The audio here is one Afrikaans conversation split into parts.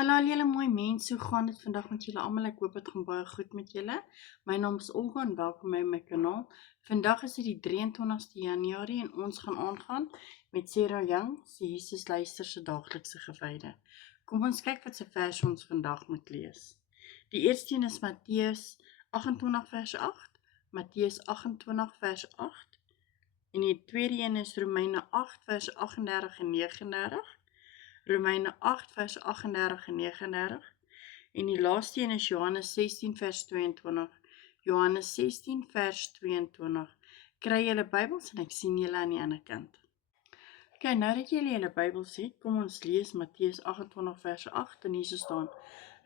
Hallo al julle mooi mense, hoe gaan dit vandag met julle almal? Ek hoop dit gaan baie goed met julle. My naam is Olga en welkom by my kanaal. Vandag is dit die 23ste Januarie en ons gaan aangaan met Sarah Young se Jesus luister se daaglikse gewyde. Kom ons kyk wat se vers ons vandag moet lees. Die eerste een is Matteus 28 vers 8, Matteus 28 vers 8 en die tweede een is Romeine 8 vers 38 en 39. Romeine 8 vers 38 en 39 en die laaste een is Johannes 16 vers 22. Johannes 16 vers 22. Kry julle Bybels en ek sien julle aan die ander kant. Ok, nou dat julle julle Bybels het, kom ons lees Matteus 28 vers 8 en hier staan: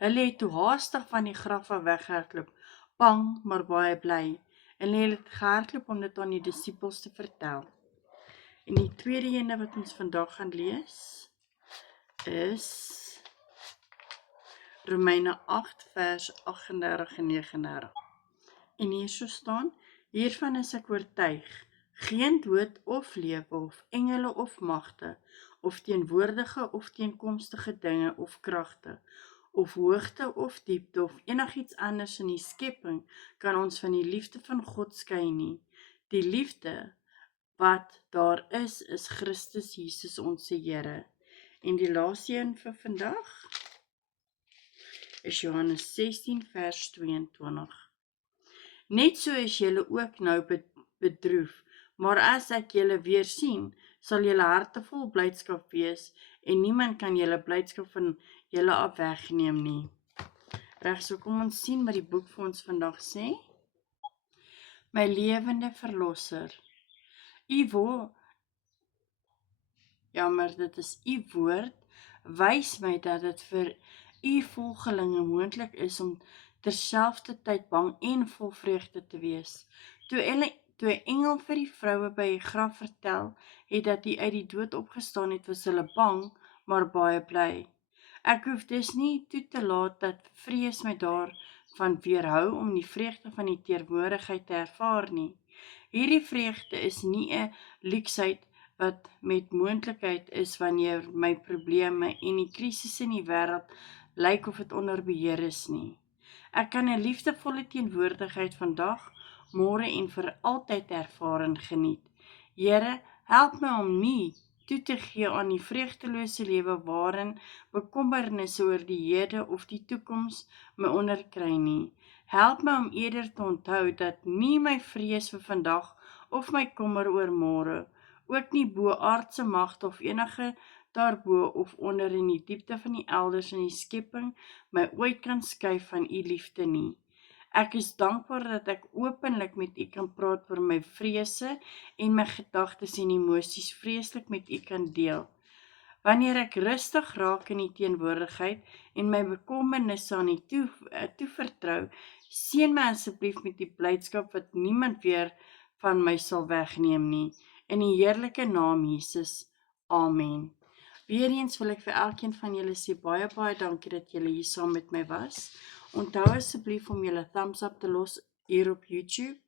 Hulle het toe haastig van die graf af weggehardloop, bang maar baie bly, en hulle het gehardloop om dit aan die disippels te vertel. En die tweede ene wat ons vandag gaan lees is Romeine 8 vers 38 en 39. En hier so staan: Hiervan is ek oortuig, geen dood of lewe of engele of magte, of teenwoordige of teenkomstige dinge of kragte, of hoogte of diepte of enigiets anders in die skepping kan ons van die liefde van God skei nie. Die liefde wat daar is Christus Jesus ons Here. En die laaste een vir vandag is Johannes 16 vers 22. Net so is julle ook nou bedroef, maar as ek julle weer sien, sal julle harte vol blydskap wees en niemand kan julle blydskap van julle af wegneem nie. Reg, so kom ons sien wat die boek vir ons vandag sê. My lewende verlosser, dit is u woord, wys my dat dit vir u volgelinge moontlik is om terselfdertyd bang en vol vreugde te wees. Toe 'n engel vir die vroue by die graf vertel het dat hy uit die dood opgestaan het, was hulle bang, maar baie bly. Ek hoef dus nie toe te laat dat vrees my daarvan weerhou om die vreugde van die teenwoordigheid te ervaar nie. Hierdie vreugde is nie 'n luksheid wat met moontlikheid is wanneer my probleme en die krisis in die wêreld lyk of dit onder beheer is nie. Ek kan 'n liefdevolle teenwoordigheid vandag, môre en vir altyd ervaar en geniet. Here, help my om nie toe te gee aan die vreugdelose lewe waarin bekommernisse oor die hede of die toekoms my onderkry nie. Help my om eerder te onthou dat nie my vrees vir vandag of my kommer oor môre, ook nie bo aardse magte of enige daarbo of onder in die diepte van die elders in die skepping my ooit kan skei van u liefde nie. Ek is dankbaar dat ek openlik met u kan praat oor my vrese en my gedagtes en emosies vreeslik met u kan deel. Wanneer ek rustig raak in die teenwoordigheid en my bekommernisse aan u toevertrou, seën my asseblief met die blydskap wat niemand weer van my sal wegneem nie. In die heerlike naam Jesus. Amen. Weereens wil ek vir elkeen van julle sê baie dankie dat julle hier saam met my was. Onthou asseblief om julle thumbs up te los hier op YouTube.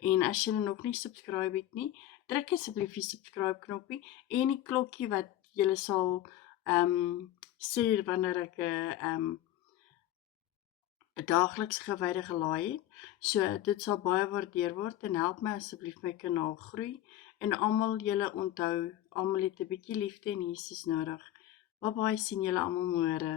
En as julle nog nie subscribe het nie, druk asseblief die subscribe knoppie en die klokkie wat julle sal sê wanneer ek 'n daagliks gewyde gelaai het. So dit sal baie waardeer word en help my asseblief my kanaal groei. En almal julle onthou, almal het 'n bietjie liefde en Jesus nodig. Bye bye, sien julle almal môre.